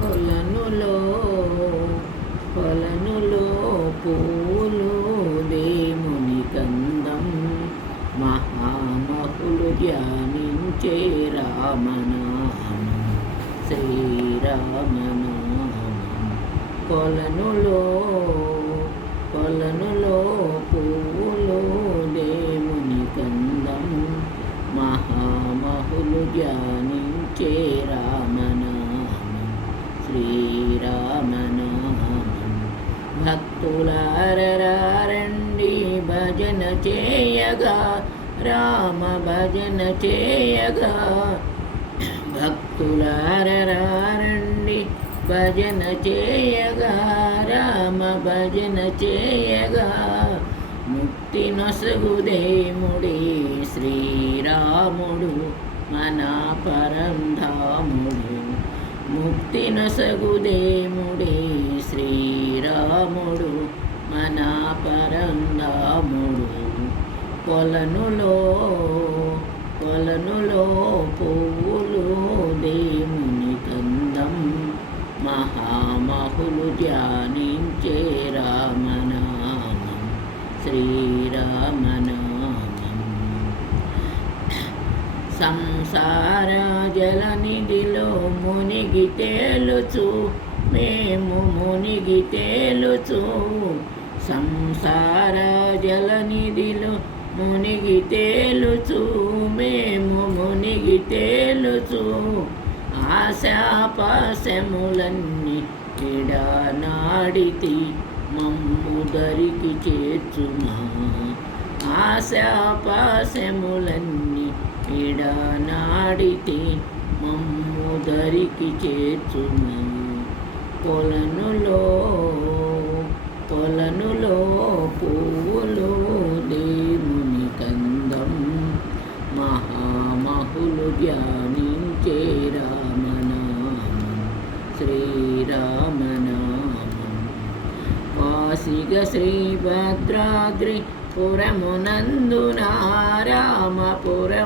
కొలనులో కొలనులో పూలు దేవుని కందం మహామహులు ధ్యానించే రామనామం శ్రీరామనామం. కొలనులో పూలు దేవుని కందం మహామహులు ధ్యానించే రామనామం శ్రీరామనామం. భక్తులారండి భజన చేయగా రామ భజన చేయగా. భక్తులారండి భజన చేయగా రామ భజన చేయగా. ముక్తి నొసగుదేముడే శ్రీరాముడు మన పరంధాముడు. ముక్తి నొసగుదేముడే శ్రీరాముడు మన పరంధాముడు. కొలనులో పువ్వులు దేవుని కందం మహామహులు ధ్యానించే రామనామం శ్రీరామనామం. సంసార జలనిధిలో మునిగి తేలుచు మేము మునిగి తేలుచు. సంసార జలనిధిలో మునిగి తేలుచు మేము మునిగి తేలుచు. ఆశాపాశములన్నీ ఎడనాడితి మమ్ము దరికి చేర్చుమా. ఆశాపాశములన్నీ ఎడనాడితి మమ్ము దరికి చేర్చుమా. కొలనులో పువ్వులు దేవుని కందం మహామహులు ధ్యానించే రామనామం శ్రీరామనామం. వాసిగ శ్రీభద్రాద్రి పురమునందున రామపురమునందున.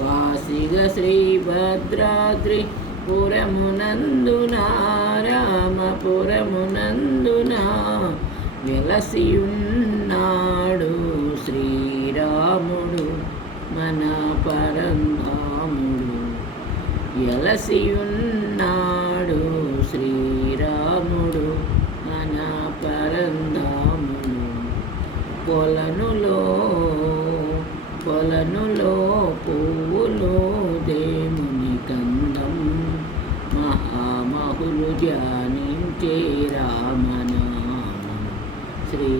వాసిగ శ్రీభద్రాద్రి పురమునందున రామపురమునందున. వెలసియున్నాడు శ్రీరాముడు మన పరంధాముడు. వెలసియున్నాడు శ్రీరాముడు మన పరంధాముడు. కొలనులో పువ్వులు దేవుని కందం మహామహులు ధ్యానించే రామనామం శ్రీ